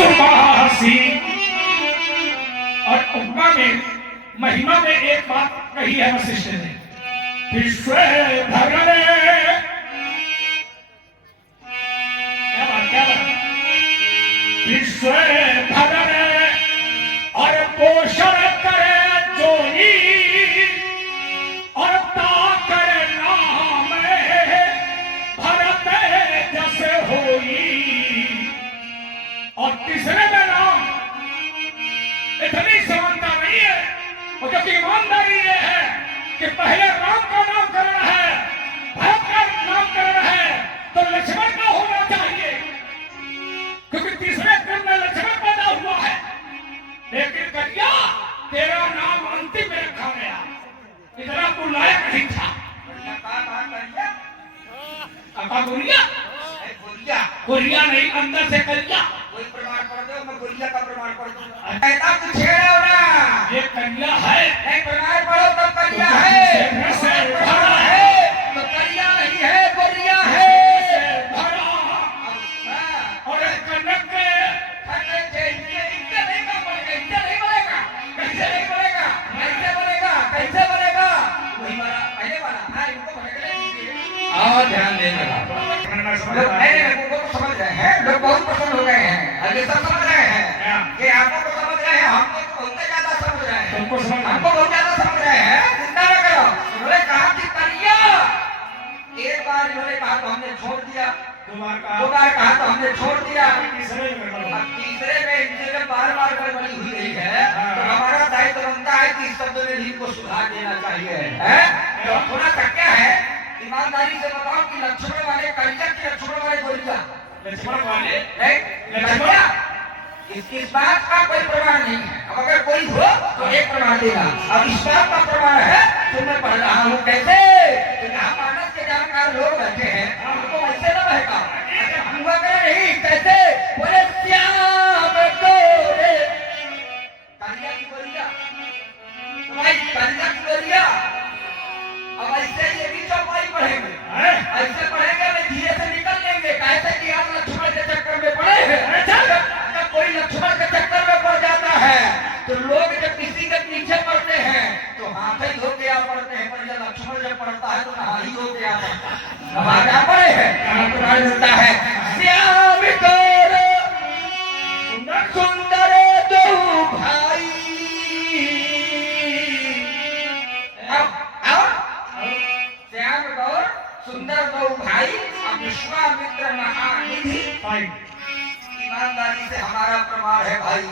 सुबासी। और उपमा में महिमा में एक बात कही है वशिष्ठ ने, विश्व भरणे, क्या बात, विश्व भरणे और पोषण करे जोई और ताकर नाम भरत जैसे होई। और तीसरे में नाम इतनी समानता नहीं है, और जबकि ईमानदारी ये है कि पहले राम का नामकरण है, भरत का नामकरण है, तो लक्ष्मण का होना चाहिए, क्योंकि तीसरे क्रम में लक्ष्मण पैदा हुआ है। लेकिन कन्या तेरा नाम अंतिम में रखा गया, इतना तू लायक नहीं था। गोरिया नहीं, अंदर से कन्या। कोई प्रमाण कर दो, मैं गोरिया का प्रमाण कर दूं। कहता कुछ छेड़ो ना, ये कन्या है। नहीं प्रमाण पढ़ो तब कन्या है, भरा है तो कन्या नहीं है, गोरिया है। और एक कनक के इनसे नहीं बनेगा, इनसे नहीं बनेगा, कैसे नहीं बनेगा, कैसे बनेगा, कैसे बनेगा? वही वाला पहले वाला, हाँ इनको भटकने दीजिए और ध्यान देना। लोग समझ रहे हैं, लोग बहुत पसंद हो गए हैं, अभी सब समझ रहे हैं कि आपको तो समझ रहे हैं, हमको तो बहुत ज्यादा समझ रहे हैं, हमको बहुत ज्यादा समझ रहे हैं। चिंता न करो। उन्होंने कहा कि कन्या, एक बार उन्होंने कहा तो हमने छोड़ दिया, दो बार कहा तो हमने छोड़ दिया, अब तीसरे में इनसे जब बार बार गड़बड़ी हुई रही है तो हमारा दायित्व बनता है कि इस शब्द में भी इनको सुधार देना चाहिए। तो थोड़ा सा क्या है, ईमानदारी से बताओ कि लक्ष्मण वाले कन्या की लक्ष्मण वाले गोरिया, लक्ष्मण वाले कन्या, इस बात का कोई प्रमाण नहीं है। अब अगर कोई हो तो एक प्रमाण देगा। अब इस बात का प्रमाण है तो मैं पढ़ रहा हूँ। कैसे? यहाँ मानस के जानकार लोग बैठे हैं, उनको वैसे न बहेगा, हम वगैरह नहीं। कैसे? बोले श्याम गोरे कन्या की गोरिया, भाई कन्या की गोरिया। अब ऐसे ये भी चौपाई पढ़ेंगे, ऐसे पढ़ेंगे नहीं, धीरे से निकल लेंगे। कैसे कि आप लक्ष्मण के चक्कर में पड़े हैं। जब कोई लक्ष्मण के चक्कर में पड़ जाता है तो लोग जब किसी के पीछे पड़ते हैं तो हाथ ही धो के आ पड़ते हैं, पर जब लक्ष्मण जब पड़ता है तो नहा ही धो के आ पड़ता है। अब आ क्या पड़े हैं, पुराण मिलता है श्याम गोरे सुंदर दो भाई। श्याम गौर सुंदर दो भाई, विश्वामित्र महानिधि। ईमानदारी से हमारा प्रमाण है भाई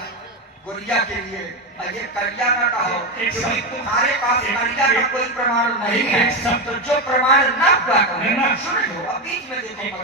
गोरिया के लिए, ये कन्या ना कहो, क्योंकि तुम्हारे पास कन्या का कोई प्रमाण नहीं है। तो जो प्रमाण ना हुआ सुन लो, अब बीच में देखो।